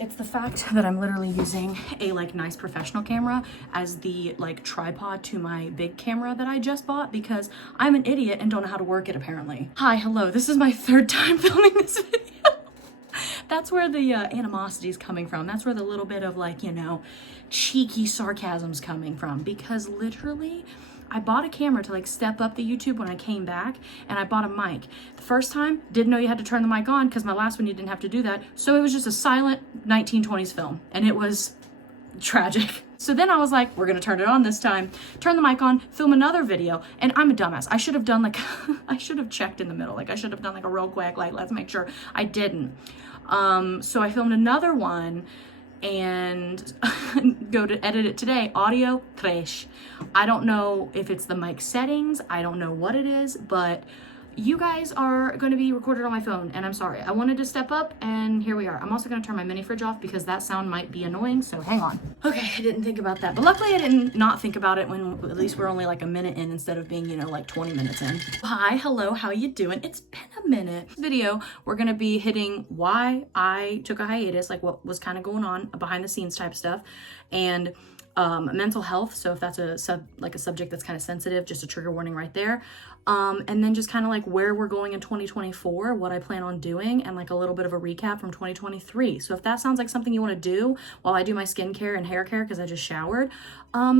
It's the fact that I'm literally using a like nice professional camera as the like tripod to my big camera that I just bought because I'm an idiot and don't know how to work it apparently. Hi, hello, this is my third time filming this video. That's where the animosity is coming from. That's where the little bit of like, you know, cheeky sarcasm's coming from, because literally I bought a camera to like step up the YouTube when I came back, and I bought a mic. The first time, didn't know you had to turn the mic on because my last one you didn't have to do that. So it was just a silent 1920s film, and it was tragic. So then I was like, we're gonna turn it on this time, turn the mic on, film another video, and I'm a dumbass. I should have done like, I should have checked in the middle. Like I should have done like a real quick, like let's make sure. I didn't. So I filmed another one and go to edit it today. Audio trash. I don't know if it's the mic settings. I don't know what it is, but you guys are going to be recorded on my phone, and I'm sorry. I wanted to step up, and here we are. I'm also going to turn my mini fridge off because that sound might be annoying, so hang on. Okay, I didn't think about that, but luckily I didn't not think about it when at least we're only like a minute in instead of being, you know, like 20 minutes in. Hi, hello, how you doing? It's been a minute. This video, we're going to be hitting why I took a hiatus, like what was kind of going on behind the scenes type stuff, and mental health. So if that's a subject that's kind of sensitive, just a trigger warning right there. And then just kind of like where we're going in 2024, what I plan on doing, and like a little bit of a recap from 2023. So if that sounds like something you want to do while I do my skincare and hair care, because I just showered,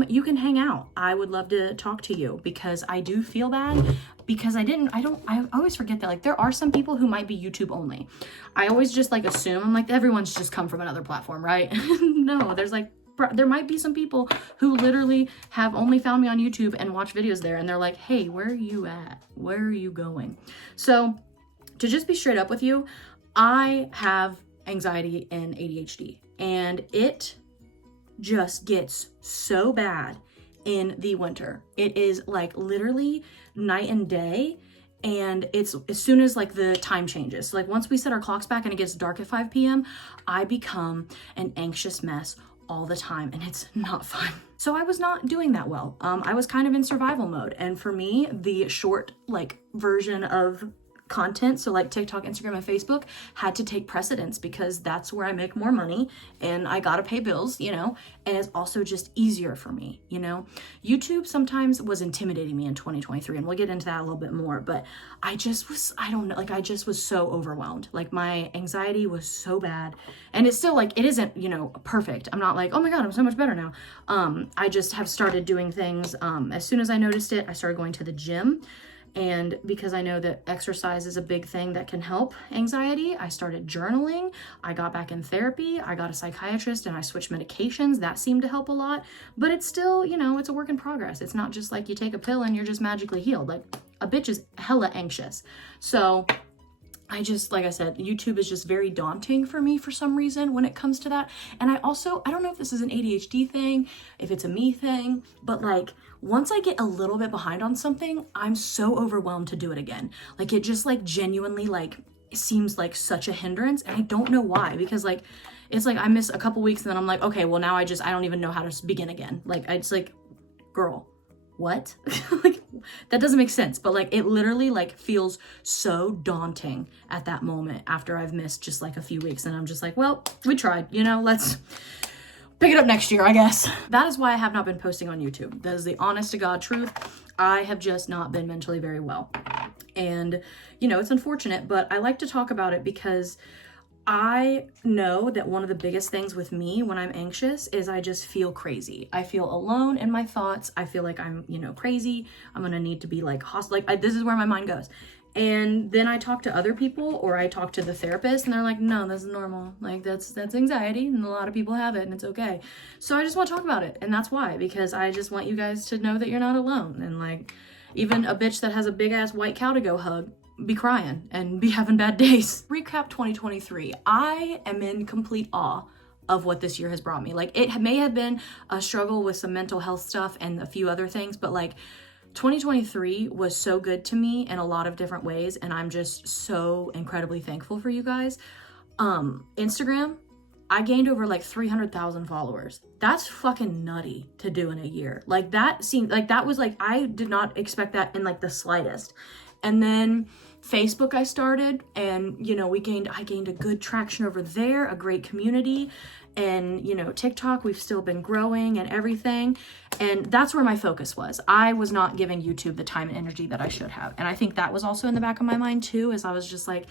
you can hang out. I would love to talk to you because I do feel bad because I always forget that like there are some people who might be YouTube only. I always just like assume, I'm like, everyone's just come from another platform, right? No, there might be some people who literally have only found me on YouTube and watch videos there, and they're like, hey, where are you at? Where are you going? So to just be straight up with you, I have anxiety and ADHD, and it just gets so bad in the winter. It is like literally night and day. And it's as soon as like the time changes. So like once we set our clocks back and it gets dark at 5 p.m., I become an anxious mess all the time, and it's not fun. So I was not doing that well. I was kind of in survival mode, and for me, the short like version of content, so like TikTok, Instagram, and Facebook, had to take precedence because that's where I make more money and I gotta pay bills, you know, and it's also just easier for me, you know. YouTube sometimes was intimidating me in 2023, and we'll get into that a little bit more, but I just was so overwhelmed. Like my anxiety was so bad, and it's still like, it isn't, you know, perfect. I'm not like, oh my God, I'm so much better now. I just have started doing things. As soon as I noticed it, I started going to the gym. And because I know that exercise is a big thing that can help anxiety, I started journaling. I got back in therapy. I got a psychiatrist and I switched medications. That seemed to help a lot, but it's still, you know, it's a work in progress. It's not just like you take a pill and you're just magically healed. Like a bitch is hella anxious. So I just, like I said, YouTube is just very daunting for me for some reason when it comes to that. And I don't know if this is an ADHD thing, if it's a me thing, but like once I get a little bit behind on something, I'm so overwhelmed to do it again. Like it just like genuinely like seems like such a hindrance, and I don't know why, because like it's like I miss a couple weeks and then I'm like, okay, well now I don't even know how to begin again. Like it's like, girl, what? Like that doesn't make sense, but like it literally like feels so daunting at that moment after I've missed just like a few weeks, and I'm just like, well, we tried, you know, let's pick it up next year, I guess. That is why I have not been posting on YouTube. That is the honest to God truth. I have just not been mentally very well, and you know, it's unfortunate, but I like to talk about it because I know that one of the biggest things with me when I'm anxious is I just feel crazy. I feel alone in my thoughts. I feel like I'm, you know, crazy. I'm gonna need to be like hostile. Like this is where my mind goes. And then I talk to other people, or I talk to the therapist, and they're like, no, that's normal. Like that's anxiety, and a lot of people have it, and it's okay. So I just want to talk about it, and that's why, because I just want you guys to know that you're not alone. And like, even a bitch that has a big ass white cow to go hug be crying and be having bad days. Recap 2023. I am in complete awe of what this year has brought me. Like it may have been a struggle with some mental health stuff and a few other things, but like 2023 was so good to me in a lot of different ways, and I'm just so incredibly thankful for you guys. Instagram, I gained over like 300,000 followers. That's fucking nutty to do in a year. Like that seemed like that was like, I did not expect that in like the slightest. And then Facebook I started, and you know, I gained a good traction over there, a great community. And you know, TikTok, we've still been growing and everything. And that's where my focus was. I was not giving YouTube the time and energy that I should have. And I think that was also in the back of my mind too, as I was just like,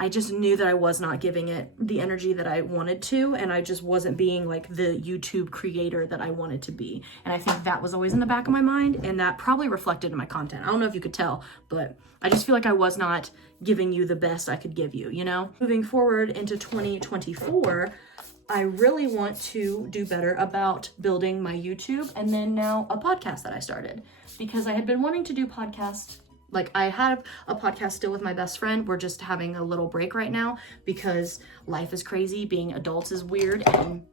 I just knew that I was not giving it the energy that I wanted to, and I just wasn't being like the YouTube creator that I wanted to be. And I think that was always in the back of my mind, and that probably reflected in my content. I don't know if you could tell, but I just feel like I was not giving you the best I could give you, you know? Moving forward into 2024, I really want to do better about building my YouTube and then now a podcast that I started, because I had been wanting to do podcasts. Like, I have a podcast still with my best friend. We're just having a little break right now because life is crazy. Being adults is weird, and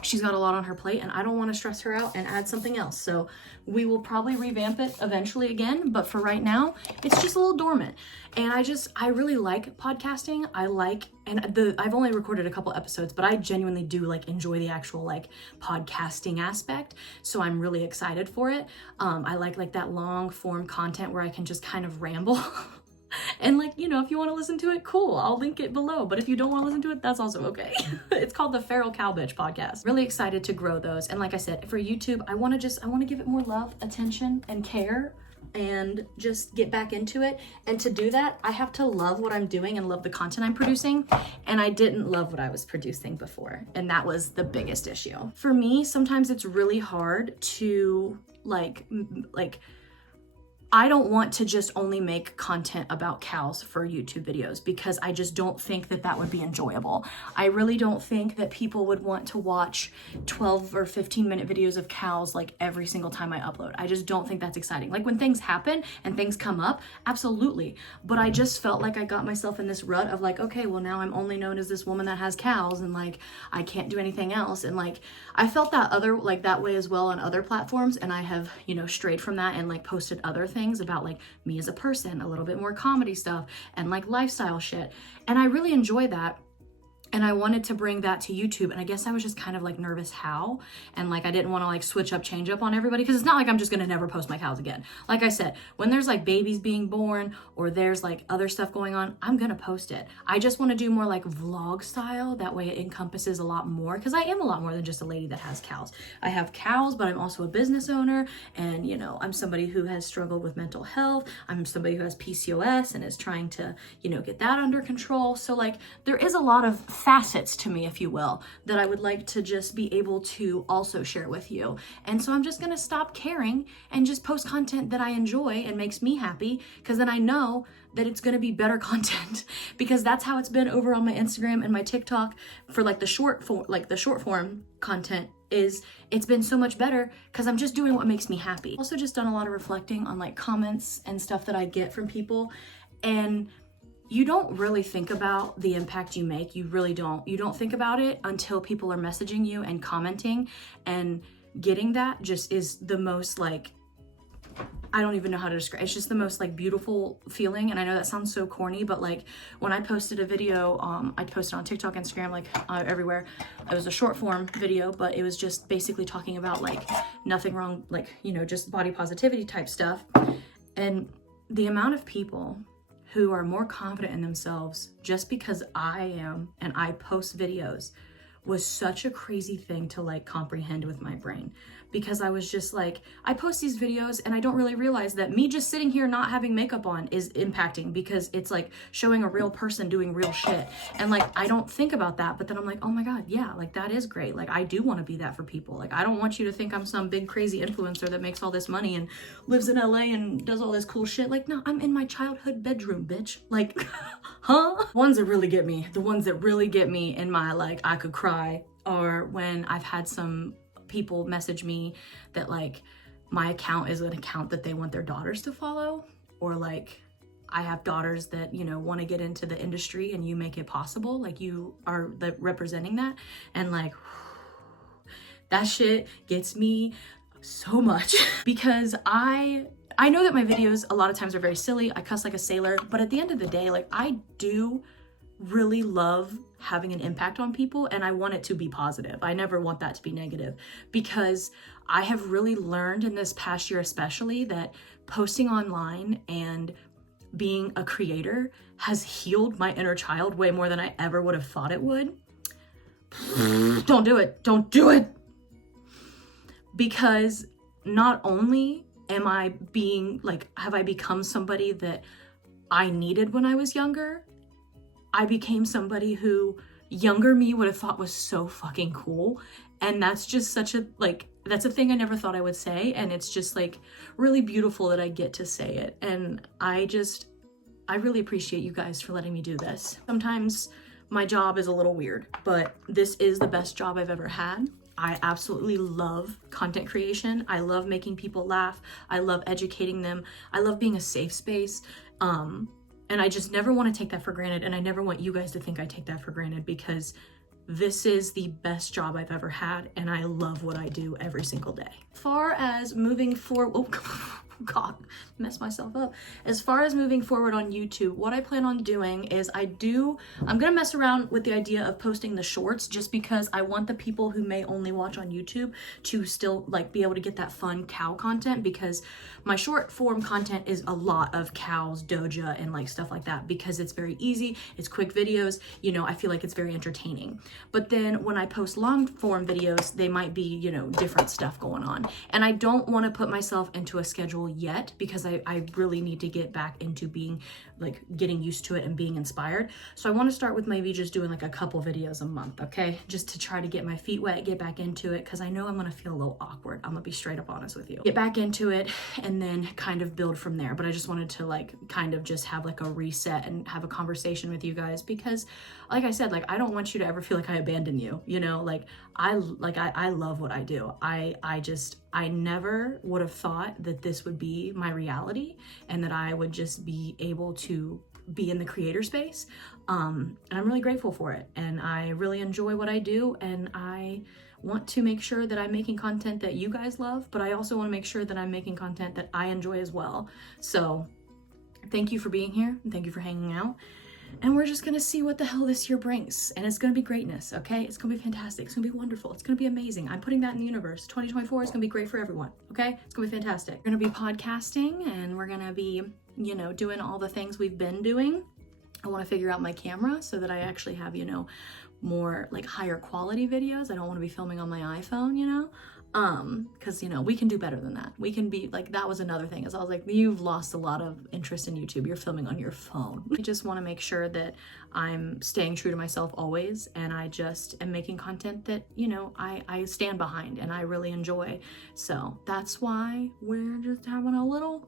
she's got a lot on her plate, and I don't want to stress her out and add something else. So we will probably revamp it eventually again, but for right now, it's just a little dormant. And I really like podcasting. I've only recorded a couple episodes, but I genuinely do like enjoy the actual like podcasting aspect. So I'm really excited for it. I like that long form content where I can just kind of ramble. And like, you know, if you want to listen to it, cool, I'll link it below. But if you don't want to listen to it, that's also okay. It's called the feralcowbitchpod. Really excited to grow those. And like I said, for YouTube, I want to give it more love, attention, and care, and just get back into it. And to do that, I have to love what I'm doing and love the content I'm producing. And I didn't love what I was producing before. And that was the biggest issue. For me, sometimes it's really hard to like I don't want to just only make content about cows for YouTube videos, because I just don't think that that would be enjoyable. I really don't think that people would want to watch 12 or 15-minute videos of cows like every single time I upload. I just don't think that's exciting. Like, when things happen and things come up, absolutely. But I just felt like I got myself in this rut of like, okay, well now I'm only known as this woman that has cows, and like I can't do anything else. And like I felt that way as well on other platforms, and I have, you know, strayed from that and like posted other things about like me as a person, a little bit more comedy stuff and like lifestyle shit. And I really enjoy that. And I wanted to bring that to YouTube. And I guess I was just kind of like nervous how. And like I didn't want to like switch up, change up on everybody, because it's not like I'm just going to never post my cows again. Like I said, when there's like babies being born or there's like other stuff going on, I'm going to post it. I just want to do more like vlog style. That way it encompasses a lot more, because I am a lot more than just a lady that has cows. I have cows, but I'm also a business owner. And, you know, I'm somebody who has struggled with mental health. I'm somebody who has PCOS and is trying to, you know, get that under control. So like there is a lot of facets to me, if you will, that I would like to just be able to also share with you. And so I'm just gonna stop caring and just post content that I enjoy and makes me happy, because then I know that it's gonna be better content, because that's how it's been over on my Instagram and my TikTok for like the short form content. It's been so much better because I'm just doing what makes me happy. Also just done a lot of reflecting on like comments and stuff that I get from people, and you don't really think about the impact you make. You really don't. You don't think about it until people are messaging you and commenting, and getting that just is the most like, I don't even know how to describe. It's just the most like beautiful feeling. And I know that sounds so corny, but like when I posted a video, I posted on TikTok, Instagram, like everywhere. It was a short form video, but it was just basically talking about like nothing wrong, like, you know, just body positivity type stuff. And the amount of people who are more confident in themselves just because I am and I post videos was such a crazy thing to like comprehend with my brain, because I was just like, I post these videos and I don't really realize that me just sitting here not having makeup on is impacting, because it's like showing a real person doing real shit. And like, I don't think about that, but then I'm like, oh my God, yeah, like that is great. Like I do want to be that for people. Like, I don't want you to think I'm some big crazy influencer that makes all this money and lives in LA and does all this cool shit. Like, no, I'm in my childhood bedroom, bitch. Like, huh? Ones that really get me, the ones that really get me in my like, I could cry, are when I've had some people message me that like my account is an account that they want their daughters to follow, or like I have daughters that, you know, want to get into the industry and you make it possible, like you are representing that. And like that shit gets me so much because I know that my videos a lot of times are very silly. I cuss like a sailor, but at the end of the day, like I do really love having an impact on people, and I want it to be positive. I never want that to be negative, because I have really learned in this past year especially that posting online and being a creator has healed my inner child way more than I ever would have thought it would. Don't do it. Don't do it. Because not only am I being like, have I become somebody that I needed when I was younger, I became somebody who younger me would have thought was so fucking cool. And that's just such a, like, that's a thing I never thought I would say. And it's just like really beautiful that I get to say it. And I really appreciate you guys for letting me do this. Sometimes my job is a little weird, but this is the best job I've ever had. I absolutely love content creation. I love making people laugh. I love educating them. I love being a safe space. And I just never want to take that for granted. And I never want you guys to think I take that for granted, because this is the best job I've ever had. And I love what I do every single day. As far as moving forward, oh God, messed myself up. As far as moving forward on YouTube, what I plan on doing is I'm gonna mess around with the idea of posting the shorts, just because I want the people who may only watch on YouTube to still like be able to get that fun cow content, because my short form content is a lot of cows, doja, and like stuff like that, because it's very easy, it's quick videos, you know, I feel like it's very entertaining. But then when I post long form videos, they might be, you know, different stuff going on. And I don't want to put myself into a schedule yet, because I really need to get back into being like getting used to it and being inspired. So I want to start with maybe just doing like a couple videos a month, okay? Just to try to get my feet wet, get back into it, because I know I'm gonna feel a little awkward. I'm gonna be straight up honest with you. Get back into it and then kind of build from there. But I just wanted to like kind of just have like a reset and have a conversation with you guys, because like I said, like I don't want you to ever feel like I abandon you, you know? Like I love what I do. I never would have thought that this would be my reality and that I would just be able to be in the creator space. And I'm really grateful for it. And I really enjoy what I do. And I want to make sure that I'm making content that you guys love, but I also want to make sure that I'm making content that I enjoy as well. So thank you for being here. And thank you for hanging out. And we're just gonna see what the hell this year brings. And it's gonna be greatness, okay? It's gonna be fantastic. It's gonna be wonderful. It's gonna be amazing. I'm putting that in the universe. 2024 is gonna be great for everyone, okay? It's gonna be fantastic. We're gonna be podcasting and we're gonna be, you know, doing all the things we've been doing. I wanna figure out my camera so that I actually have, you know, more like higher quality videos. I don't wanna be filming on my iPhone, you know? Because, you know, we can do better than that. We can be like, that was another thing, is I was like, you've lost a lot of interest in YouTube. You're filming on your phone. I just want to make sure that I'm staying true to myself always. And I just am making content that, you know, I stand behind and I really enjoy. So that's why we're just having a little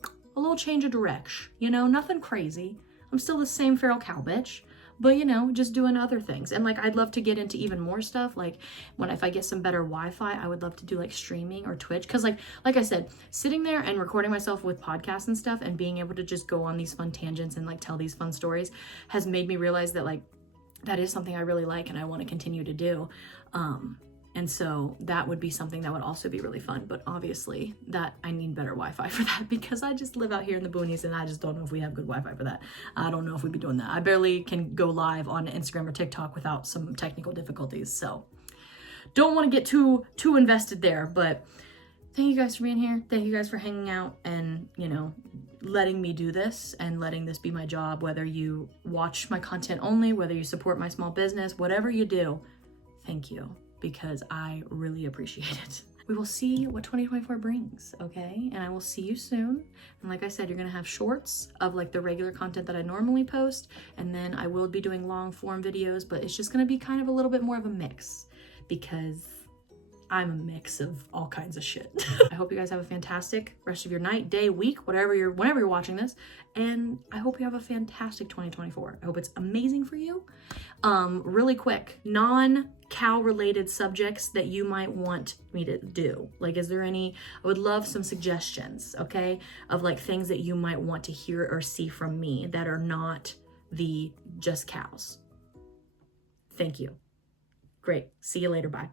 change of direction, you know, nothing crazy. I'm still the same feral cow bitch, but you know, just doing other things. And like, I'd love to get into even more stuff. Like if I get some better Wi-Fi, I would love to do like streaming or Twitch. Cause like I said, sitting there and recording myself with podcasts and stuff and being able to just go on these fun tangents and like tell these fun stories has made me realize that like, that is something I really like and I want to continue to do. And so that would be something that would also be really fun. But obviously that I need better Wi-Fi for that, because I just live out here in the boonies and I just don't know if we have good Wi-Fi for that. I don't know if we'd be doing that. I barely can go live on Instagram or TikTok without some technical difficulties. So don't want to get too invested there, but thank you guys for being here. Thank you guys for hanging out and, you know, letting me do this and letting this be my job. Whether you watch my content only, whether you support my small business, whatever you do, thank you, because I really appreciate it. We will see what 2024 brings, okay? And I will see you soon. And like I said, you're gonna have shorts of like the regular content that I normally post, and then I will be doing long form videos, but it's just gonna be kind of a little bit more of a mix, because I'm a mix of all kinds of shit. I hope you guys have a fantastic rest of your night, day, week, whenever you're watching this. And I hope you have a fantastic 2024. I hope it's amazing for you. Really quick, non-cow related subjects that you might want me to do. Like, is there any, I would love some suggestions, okay? Of like things that you might want to hear or see from me that are not the just cows. Thank you. Great. See you later. Bye.